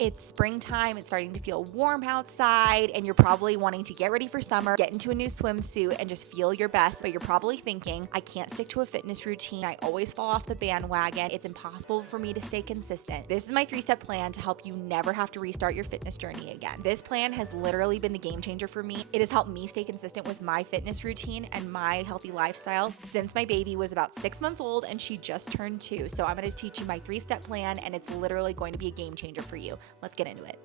It's springtime, it's starting to feel warm outside, and you're probably wanting to get ready for summer, get into a new swimsuit, and just feel your best. But you're probably thinking, I can't stick to a fitness routine. I always fall off the bandwagon. It's impossible for me to stay consistent. This is my 3-step plan to help you never have to restart your fitness journey again. This plan has literally been the game changer for me. It has helped me stay consistent with my fitness routine and my healthy lifestyle since my baby was about 6 months old and she just turned 2. So I'm going to teach you my 3-step plan, and it's literally going to be a game changer for you. Let's get into it.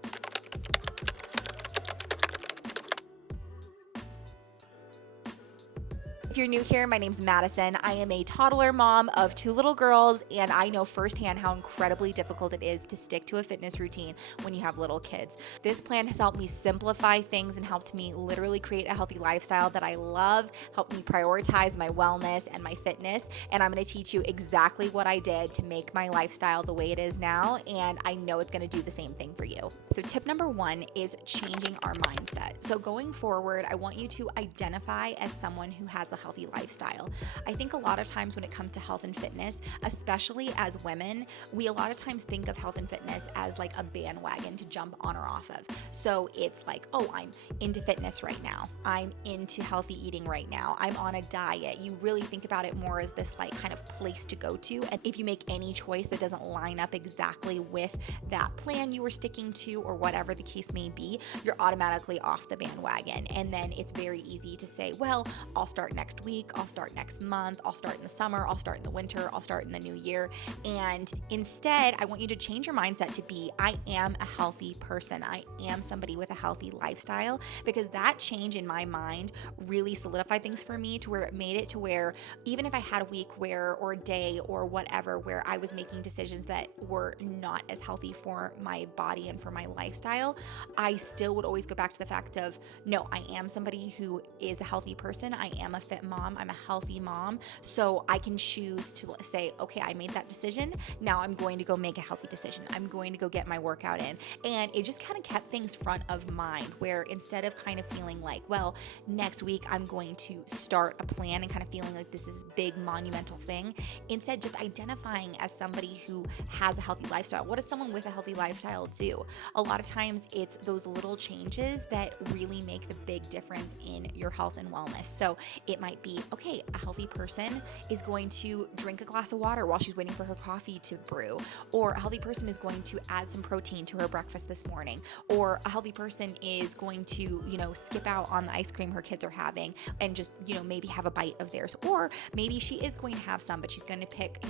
If you're new here, my name's Madison. I am a toddler mom of 2 little girls, and I know firsthand how incredibly difficult it is to stick to a fitness routine when you have little kids. This plan has helped me simplify things and helped me literally create a healthy lifestyle that I love, helped me prioritize my wellness and my fitness, and I'm going to teach you exactly what I did to make my lifestyle the way it is now, and I know it's going to do the same thing for you. So tip number 1 is changing our mindset. So going forward, I want you to identify as someone who has a healthy lifestyle. I think a lot of times when it comes to health and fitness, especially as women, we a lot of times think of health and fitness as like a bandwagon to jump on or off of. So it's like, oh, I'm into fitness right now. I'm into healthy eating right now. I'm on a diet. You really think about it more as this like kind of place to go to. And if you make any choice that doesn't line up exactly with that plan you were sticking to or whatever the case may be, you're automatically off the bandwagon. And then it's very easy to say, well, I'll start next week, I'll start next month, I'll start in the summer, I'll start in the winter, I'll start in the new year. And instead, I want you to change your mindset to be, I am a healthy person. I am somebody with a healthy lifestyle, because that change in my mind really solidified things for me to where it made it to where even if I had a week where, or a day or whatever, where I was making decisions that were not as healthy for my body and for my lifestyle, I still would always go back to the fact of, no, I am somebody who is a healthy person. I am a fit mom. I'm a healthy mom. So I can choose to say, okay, I made that decision. Now I'm going to go make a healthy decision. I'm going to go get my workout in. And it just kind of kept things front of mind, where instead of kind of feeling like, well, next week I'm going to start a plan and kind of feeling like this is a big monumental thing, instead just identifying as somebody who has a healthy lifestyle. What does someone with a healthy lifestyle do? A lot of times it's those little changes that really make the big difference in your health and wellness. So it might be, okay, a healthy person is going to drink a glass of water while she's waiting for her coffee to brew, or a healthy person is going to add some protein to her breakfast this morning, or a healthy person is going to, skip out on the ice cream her kids are having and just, maybe have a bite of theirs, or maybe she is going to have some, but she's going to pick,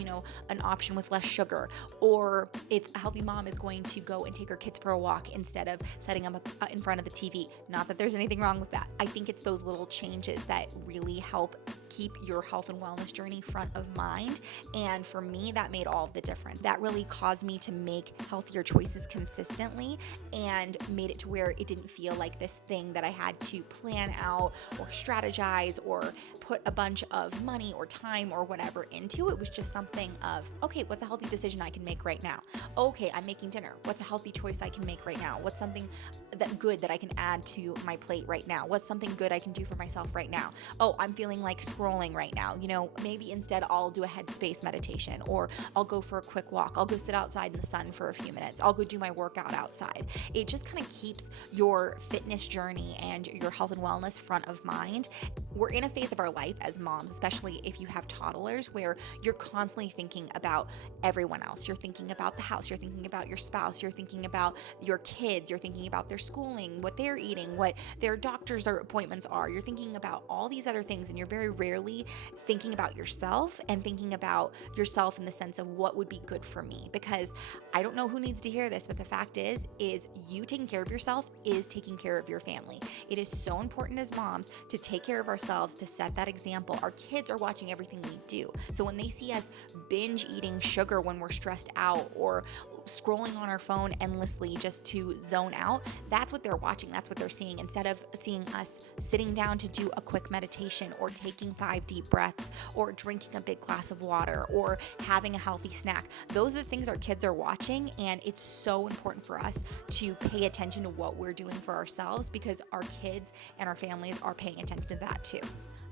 an option with less sugar, or it's a healthy mom is going to go and take her kids for a walk instead of setting them up in front of the TV. Not that there's anything wrong with that. I think it's those little changes that really help keep your health and wellness journey front of mind. And for me, that made all of the difference. That really caused me to make healthier choices consistently and made it to where it didn't feel like this thing that I had to plan out or strategize or put a bunch of money or time or whatever into. It was just something of, okay, what's a healthy decision I can make right now? Okay, I'm making dinner. What's a healthy choice I can make right now? What's something that good that I can add to my plate right now? What's something good I can do for myself right now? Oh, I'm feeling like scrolling right now. Maybe instead I'll do a headspace meditation, or I'll go for a quick walk. I'll go sit outside in the sun for a few minutes. I'll go do my workout outside. It just kind of keeps your fitness journey and your health and wellness front of mind. We're in a phase of our life as moms, especially if you have toddlers, where you're constantly thinking about everyone else. You're thinking about the house. You're thinking about your spouse. You're thinking about your kids. You're thinking about their schooling, what they're eating, what their doctor's appointments are. You're thinking about all these other things, and you're very rarely thinking about yourself and thinking about yourself in the sense of what would be good for me. Because I don't know who needs to hear this, but the fact is you taking care of yourself is taking care of your family. It is so important as moms to take care of ourselves, to set that example. Our kids are watching everything we do. So when they see us binge eating sugar when we're stressed out, or scrolling on our phone endlessly just to zone out, that's what they're watching. That's what they're seeing, instead of seeing us sitting down to do a quick meditation, or taking 5 deep breaths, or drinking a big glass of water, or having a healthy snack. Those are the things our kids are watching, and it's so important for us to pay attention to what we're doing for ourselves, because our kids and our families are paying attention to that too. too.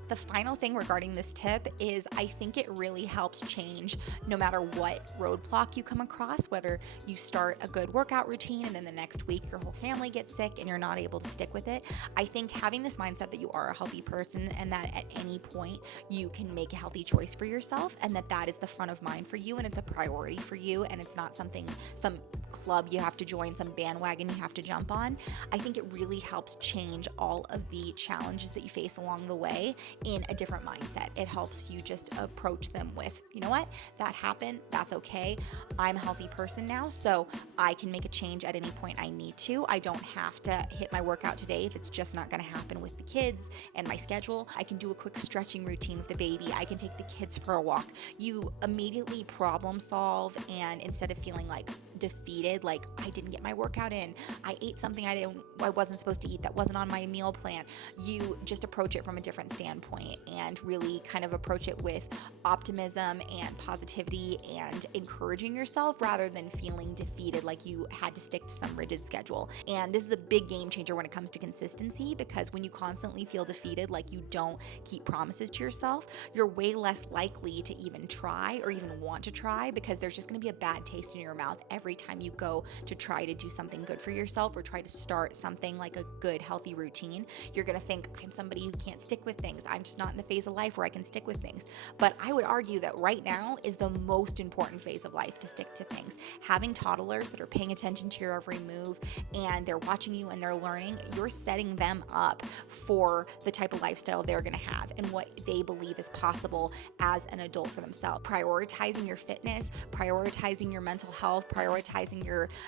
The final thing regarding this tip is I think it really helps change no matter what roadblock you come across, whether you start a good workout routine and then the next week your whole family gets sick and you're not able to stick with it. I think having this mindset that you are a healthy person and that at any point you can make a healthy choice for yourself and that is the front of mind for you and it's a priority for you and it's not something, some club you have to join, some bandwagon you have to jump on. I think it really helps change all of the challenges that you face along the way in a different mindset. It helps you just approach them with, you know what, that happened, that's okay. I'm a healthy person now, so I can make a change at any point I need to. I don't have to hit my workout today if it's just not gonna happen with the kids and my schedule. I can do a quick stretching routine with the baby. I can take the kids for a walk. You immediately problem solve, and instead of feeling like defeated, like I didn't get my workout in, I ate something I wasn't supposed to eat that wasn't on my meal plan, you just approach it from a different standpoint and really kind of approach it with optimism and positivity and encouraging yourself rather than feeling defeated like you had to stick to some rigid schedule. And this is a big game changer when it comes to consistency, because when you constantly feel defeated, like you don't keep promises to yourself, you're way less likely to even try or even want to try, because there's just going to be a bad taste in your mouth every time you go to try to do something good for yourself or try to start something like a good healthy routine. You're going to think, I'm somebody who can't stick with things. I'm just not in the phase of life where I can stick with things. But I would argue that right now is the most important phase of life to stick to things. Having toddlers that are paying attention to your every move and they're watching you and they're learning, you're setting them up for the type of lifestyle they're going to have and what they believe is possible as an adult for themselves. Prioritizing your fitness, prioritizing your mental health, prioritizing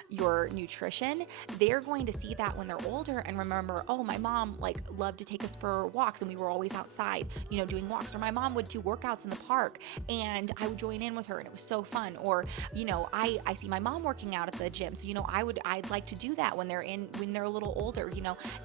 your nutrition, they're going to see that when they're older and remember, oh, my mom loved to take us for walks and we were always outside, doing walks, or my mom would do workouts in the park and I would join in with her and it was so fun. Or, I see my mom working out at the gym, so I'd like to do that when they're a little older.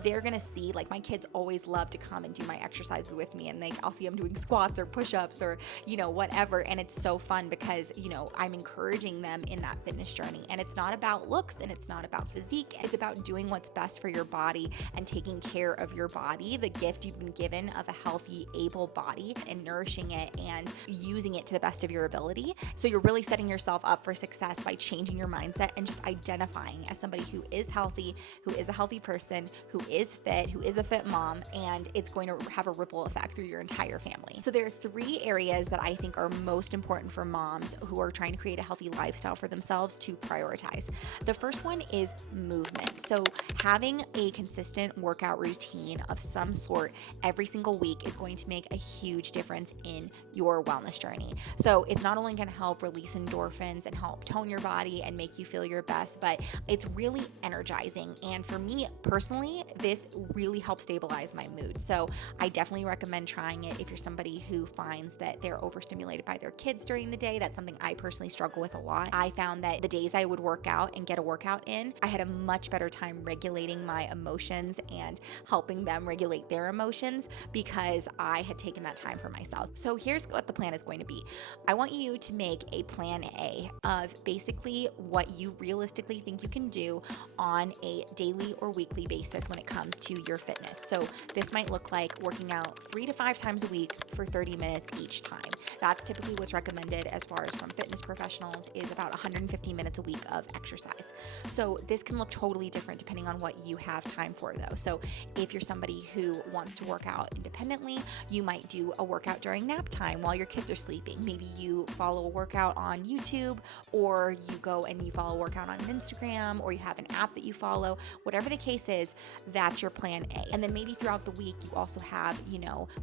They're gonna see, like, my kids always love to come and do my exercises with me, and I'll see them doing squats or push-ups or whatever, and it's so fun because I'm encouraging them in that fitness journey. And it's not about looks and it's not about physique, it's about doing what's best for your body and taking care of your body, the gift you've been given of a healthy, able body, and nourishing it and using it to the best of your ability. So you're really setting yourself up for success by changing your mindset and just identifying as somebody who is healthy, who is a healthy person, who is fit, who is a fit mom, and it's going to have a ripple effect through your entire family. So there are 3 areas that I think are most important for moms who are trying to create a healthy lifestyle for themselves to prioritize. The first one is movement. So having a consistent workout routine of some sort every single week is going to make a huge difference in your wellness journey. So it's not only going to help release endorphins and help tone your body and make you feel your best, but it's really energizing. And for me personally, this really helps stabilize my mood. So I definitely recommend trying it if you're somebody who finds that they're overstimulated by their kids during the day. That's something I personally struggle with a lot. I found that the days I would work out and get a workout in, I had a much better time regulating my emotions and helping them regulate their emotions because I had taken that time for myself. So here's what the plan is going to be. I want you to make a plan A of basically what you realistically think you can do on a daily or weekly basis when it comes to your fitness. So this might look like working out 3 to 5 times a week for 30 minutes each time. That's typically what's recommended as far as from fitness professionals, is about 150 minutes a week of exercise. So this can look totally different depending on what you have time for though. So if you're somebody who wants to work out independently, you might do a workout during nap time while your kids are sleeping. Maybe you follow a workout on YouTube, or you go and you follow a workout on Instagram, or you have an app that you follow. Whatever the case is, that's your plan A. And then maybe throughout the week, you also have,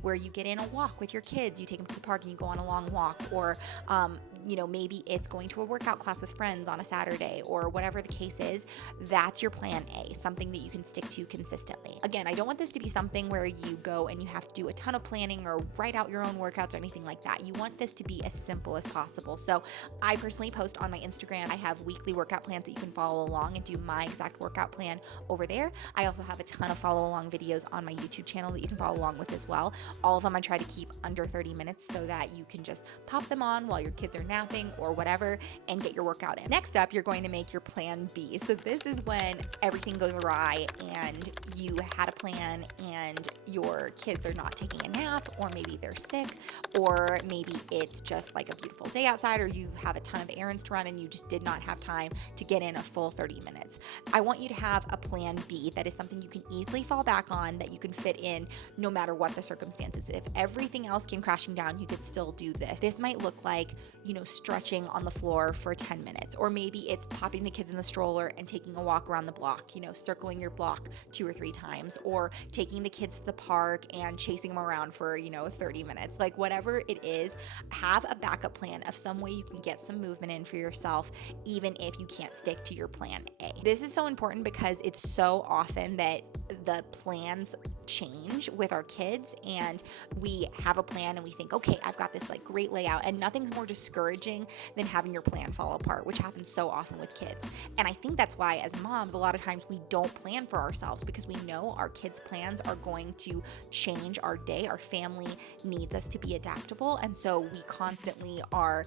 where you get in a walk with your kids. You take them to the park and you go on a long walk, or maybe it's going to a workout class with friends on a Saturday, or whatever the case is. That's your plan A, something that you can stick to consistently. Again, I don't want this to be something where you go and you have to do a ton of planning or write out your own workouts or anything like that. You want this to be as simple as possible. So I personally post on my Instagram. I have weekly workout plans that you can follow along and do my exact workout plan over there. I also have a ton of follow along videos on my YouTube channel that you can follow along with as well. All of them I try to keep under 30 minutes so that you can just pop them on while your kids are napping napping or whatever, and get your workout in. Next up, you're going to make your plan B. So this is when everything goes awry and you had a plan and your kids are not taking a nap, or maybe they're sick, or maybe it's just like a beautiful day outside, or you have a ton of errands to run and you just did not have time to get in a full 30 minutes. I want you to have a plan B that is something you can easily fall back on, that you can fit in no matter what the circumstances. If everything else came crashing down, you could still do this. This might look like, stretching on the floor for 10 minutes, or maybe it's popping the kids in the stroller and taking a walk around the block, circling your block 2 or 3 times, or taking the kids to the park and chasing them around for, 30 minutes. Like whatever it is, have a backup plan of some way you can get some movement in for yourself, even if you can't stick to your plan A. This is so important because it's so often that the plans change with our kids, and we have a plan and we think, okay, I've got this like great layout, and nothing's more discouraging than having your plan fall apart, which happens so often with kids. And I think that's why as moms, a lot of times we don't plan for ourselves, because we know our kids' plans are going to change our day. Our family needs us to be adaptable, and so we constantly are,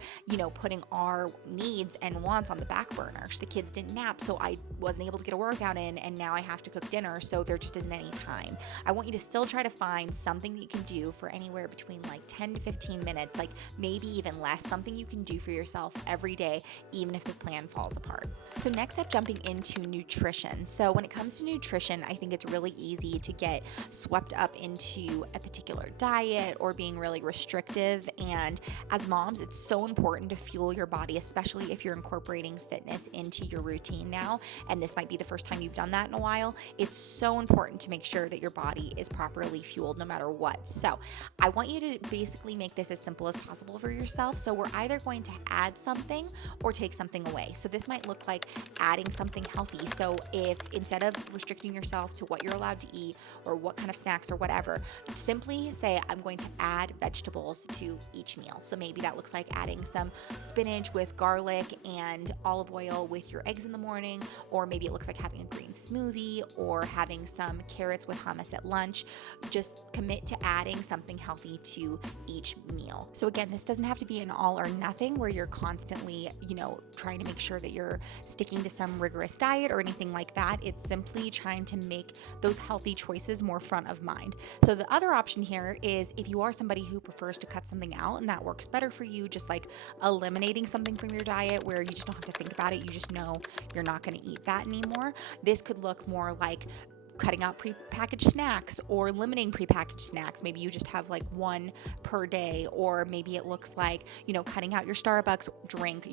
putting our needs and wants on the back burner. The kids didn't nap, so I wasn't able to get a workout in, and now I have to cook dinner, so there just isn't any time. I want you to still try to find something that you can do for anywhere between like 10 to 15 minutes, like maybe even less, something you can do for yourself every day, even if the plan falls apart. So next up, jumping into nutrition. So when it comes to nutrition, I think it's really easy to get swept up into a particular diet or being really restrictive. And as moms, it's so important to fuel your body, especially if you're incorporating fitness into your routine now. And this might be the first time you've done that in a while. It's so important to make sure that your body is properly fueled no matter what. So I want you to basically make this as simple as possible for yourself. So we're either going to add something or take something away. So this might look like adding something healthy. So if instead of restricting yourself to what you're allowed to eat or what kind of snacks or whatever, simply say, I'm going to add vegetables to each meal. So maybe that looks like adding some spinach with garlic and olive oil with your eggs in the morning, or maybe it looks like having a green smoothie or having some carrots with hummus at lunch. Just commit to adding something healthy to each meal. So again, this doesn't have to be an all or nothing where you're constantly, trying to make sure that you're sticking to some rigorous diet or anything like that. It's simply trying to make those healthy choices more front of mind. So the other option here is if you are somebody who prefers to cut something out and that works better for you, just like eliminating something from your diet where you just don't have to think about it, you just know you're not going to eat that anymore. This could look more like cutting out prepackaged snacks or limiting prepackaged snacks. Maybe you just have like one per day, or maybe it looks like, cutting out your Starbucks drink,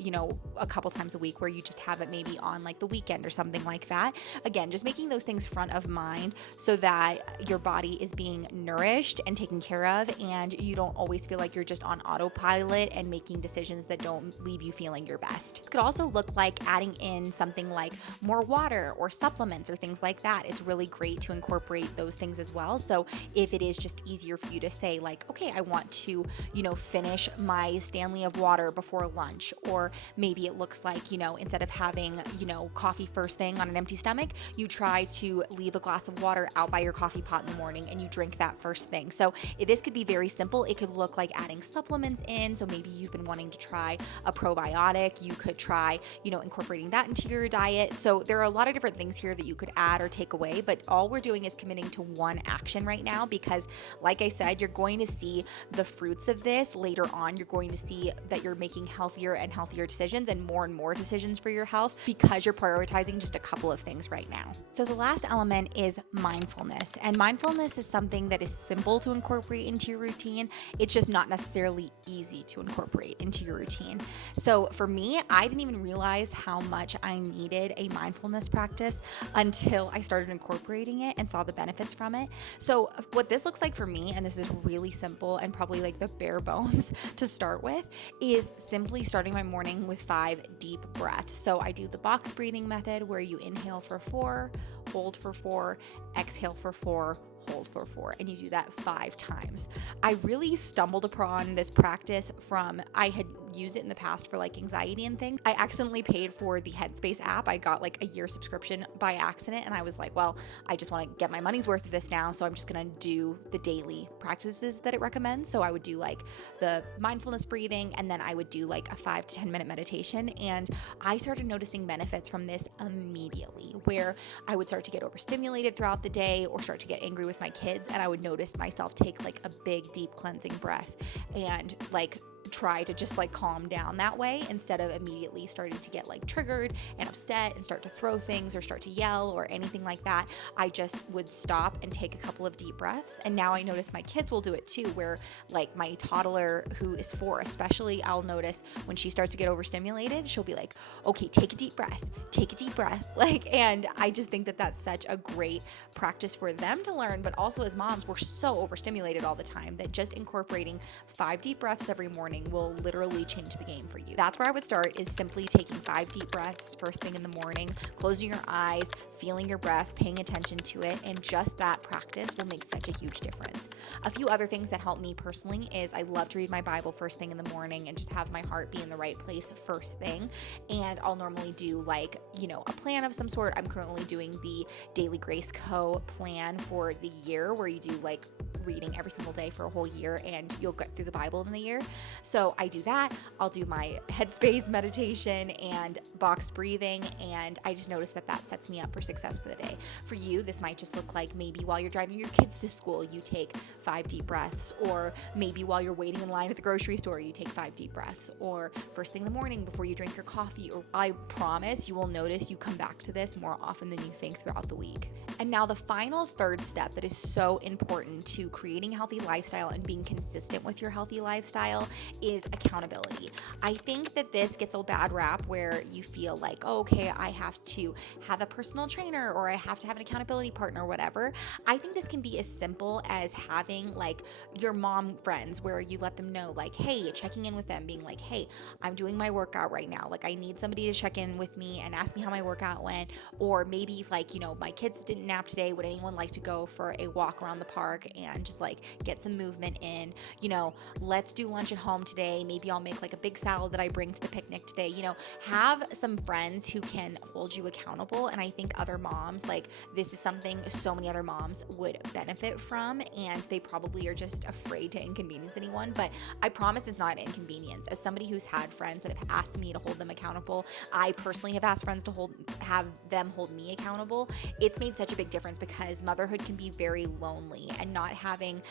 a couple times a week, where you just have it maybe on like the weekend or something like that. Again, just making those things front of mind so that your body is being nourished and taken care of, and you don't always feel like you're just on autopilot and making decisions that don't leave you feeling your best. It could also look like adding in something like more water or supplements or things like that. It's really great to incorporate those things as well. So if it is just easier for you to say like, okay, I want to, finish my Stanley of water before lunch, or maybe it looks like, instead of having, coffee first thing on an empty stomach, you try to leave a glass of water out by your coffee pot in the morning and you drink that first thing. So this could be very simple. It could look like adding supplements in. So maybe you've been wanting to try a probiotic. You could try, incorporating that into your diet. So there are a lot of different things here that you could add or take away, but all we're doing is committing to one action right now, because like I said, you're going to see the fruits of this later on. You're going to see that you're making healthier and healthier decisions and more decisions for your health, because you're prioritizing just a couple of things right now. So the last element is mindfulness, and mindfulness is something that is simple to incorporate into your routine. It's just not necessarily easy to incorporate into your routine. So for me, I didn't even realize how much I needed a mindfulness practice until I started incorporating it and saw the benefits from it. So what this looks like for me, and this is really simple and probably like the bare bones to start with, is simply starting my morning with 5 deep breaths. So I do the box breathing method, where you inhale for 4, hold for 4, exhale for 4, hold for 4, and you do that 5 times. I really stumbled upon this practice from, I had used it in the past for like anxiety and things. I accidentally paid for the Headspace app. I got like a year subscription by accident, and I was like, well, I just want to get my money's worth of this now, so I'm just gonna do the daily practices that it recommends. So I would do like the mindfulness breathing, and then I would do like a 5 to 10 minute meditation. And I started noticing benefits from this immediately, where I would start to get overstimulated throughout the day or start to get angry with my kids, and I would notice myself take like a big deep cleansing breath and like try to just like calm down that way, instead of immediately starting to get like triggered and upset and start to throw things or start to yell or anything like that. I just would stop and take a couple of deep breaths. And now I notice my kids will do it too, where like my toddler, who is 4 especially, I'll notice when she starts to get overstimulated, she'll be like, okay, take a deep breath, like, and I just think that that's such a great practice for them to learn. But also as moms, we're so overstimulated all the time that just incorporating 5 deep breaths every morning will literally change the game for you. That's where I would start, is simply taking 5 deep breaths first thing in the morning, closing your eyes, feeling your breath, paying attention to it, and just that practice will make such a huge difference. A few other things that help me personally is I love to read my Bible first thing in the morning and just have my heart be in the right place first thing. And I'll normally do like, a plan of some sort. I'm currently doing the Daily Grace Co. plan for the year, where you do like reading every single day for a whole year, and you'll get through the Bible in the year. So I do that. I'll do my Headspace meditation and boxed breathing, and I just noticed that that sets me up for success for the day. For you, this might just look like maybe while you're driving your kids to school, you take 5 deep breaths, or maybe while you're waiting in line at the grocery store, you take 5 deep breaths, or first thing in the morning before you drink your coffee. Or I promise you will notice you come back to this more often than you think throughout the week. And now the final third step that is so important to creating a healthy lifestyle and being consistent with your healthy lifestyle is accountability. I think that this gets a bad rap where you feel like, oh, okay, I have to have a personal trainer, or I have to have an accountability partner, or whatever. I think this can be as simple as having like your mom friends, where you let them know like, hey, checking in with them, being like, hey, I'm doing my workout right now. Like, I need somebody to check in with me and ask me how my workout went. Or maybe like, my kids didn't nap today. Would anyone like to go for a walk around the park and just like get some movement in? Let's do lunch at home today. Maybe I'll make like a big salad that I bring to the picnic today. Have some friends who can hold you accountable. And I think other moms, like, this is something so many other moms would benefit from, and they probably are just afraid to inconvenience anyone. But I promise it's not an inconvenience. As somebody who's had friends that have asked me to hold them accountable, I personally have asked friends to have them hold me accountable. It's made such a big difference, because motherhood can be very lonely, and not having,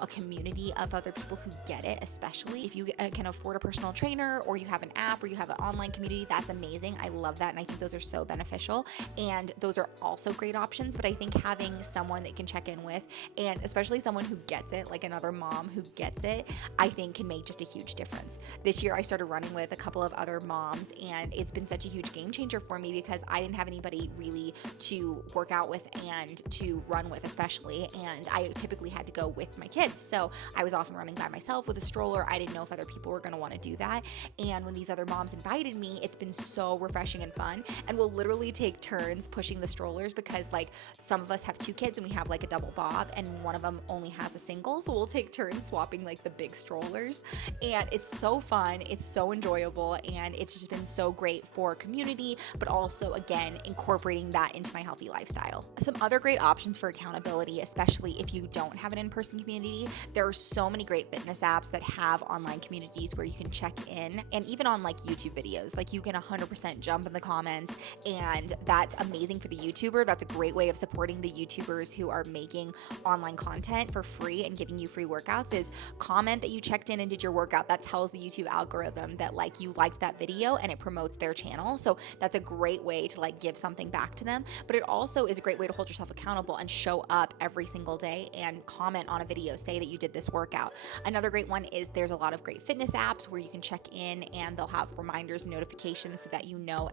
a community of other people who get it, especially if you can afford a personal trainer, or you have an app, or you have an online community, that's amazing. I love that. And I think those are so beneficial, and those are also great options. But I think having someone that you can check in with, and especially someone who gets it, like another mom who gets it, I think can make just a huge difference. This year I started running with a couple of other moms, and it's been such a huge game changer for me, because I didn't have anybody really to work out with and to run with, especially. And I typically had to go with my kids. So I was often running by myself with a stroller. I didn't know if other people were going to want to do that. And when these other moms invited me, it's been so refreshing and fun. And we'll literally take turns pushing the strollers, because like some of us have 2 kids and we have like a double bob, and one of them only has a single. So we'll take turns swapping like the big strollers. And it's so fun. It's so enjoyable. And it's just been so great for community, but also, again, incorporating that into my healthy lifestyle. Some other great options for accountability, especially if you don't have an in-person community, there are so many great fitness apps that have online communities where you can check in, and even on like YouTube videos, like you can 100% jump in the comments, and that's amazing for the YouTuber. That's a great way of supporting the YouTubers who are making online content for free and giving you free workouts, is comment that you checked in and did your workout. That tells the YouTube algorithm that like you liked that video, and it promotes their channel. So that's a great way to like give something back to them. But it also is a great way to hold yourself accountable and show up every single day and comment on a video, say that you did this workout. Another great one is there's a lot of great fitness apps where you can check in, and they'll have reminders and notifications, so that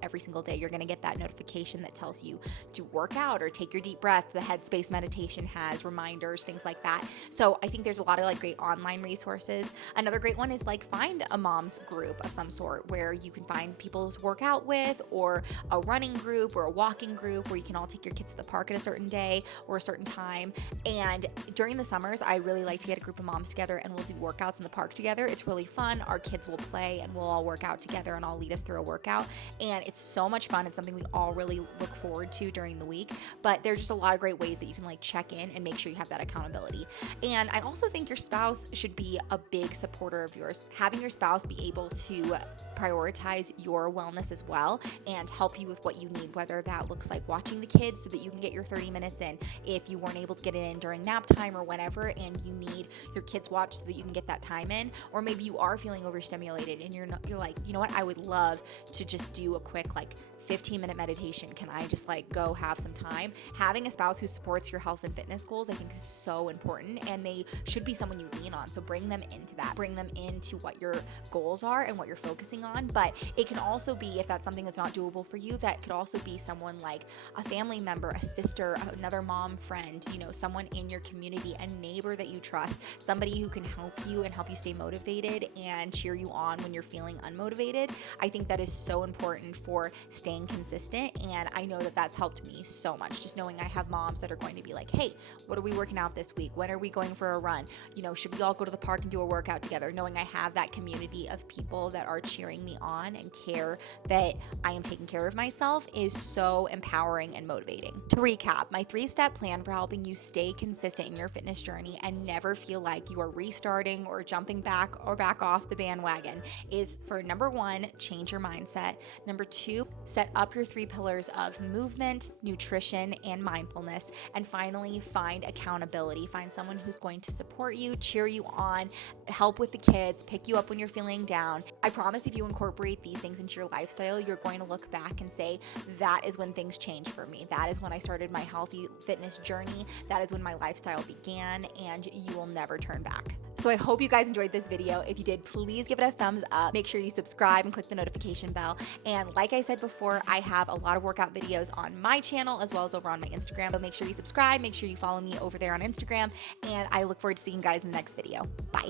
every single day you're going to get that notification that tells you to work out or take your deep breath. The Headspace meditation has reminders, things like that. So I think there's a lot of like great online resources. Another great one is like find a mom's group of some sort where you can find people to work out with, or a running group or a walking group where you can all take your kids to the park at a certain day or a certain time. And during the summers, I really like to get a group of moms together, and we'll do workouts in the park together. It's it's really fun. Our kids will play and we'll all work out together and I'll lead us through a workout. And it's so much fun. It's something we all really look forward to during the week. But there's just a lot of great ways that you can like check in and make sure you have that accountability. And I also think your spouse should be a big supporter of yours. Having your spouse be able to prioritize your wellness as well and help you with what you need, whether that looks like watching the kids so that you can get your 30 minutes in if you weren't able to get it in during nap time or whenever, and you need your kids watch so that you can get that time in. Or maybe you are feeling overstimulated and you're like, you know what, I would love to just do a quick like 15-minute meditation. Can I just like go have some time? Having a spouse who supports your health and fitness goals, I think, is so important, and they should be someone you lean on. So bring them into that. Bring them into what your goals are and what you're focusing on. But it can also be, if that's something that's not doable for you, that could also be someone like a family member, a sister, another mom friend, you know, someone in your community, a neighbor that you trust, somebody who can help you and help you stay motivated and cheer you on when you're feeling unmotivated. I think that is so important for staying consistent, and I know that that's helped me so much, just knowing I have moms that are going to be like, hey, what are we working out this week? When are we going for a run? You know, should we all go to the park and do a workout together? Knowing I have that community of people that are cheering me on and care that I am taking care of myself is so empowering and motivating. To recap, my 3-step plan for helping you stay consistent in your fitness journey and never feel like you are restarting or jumping back off the bandwagon is, for number 1, change your mindset. Number 2, set up your 3 pillars of movement, nutrition, and mindfulness. And finally, find accountability. Find someone who's going to support you, cheer you on, help with the kids, pick you up when you're feeling down. I promise if you incorporate these things into your lifestyle, you're going to look back and say, that is when things changed for me. That is when I started my healthy fitness journey. That is when my lifestyle began, and you will never turn back. So I hope you guys enjoyed this video. If you did, please give it a thumbs up. Make sure you subscribe and click the notification bell. And like I said before, I have a lot of workout videos on my channel as well as over on my Instagram. So make sure you subscribe, make sure you follow me over there on Instagram, and I look forward to seeing you guys in the next video. Bye.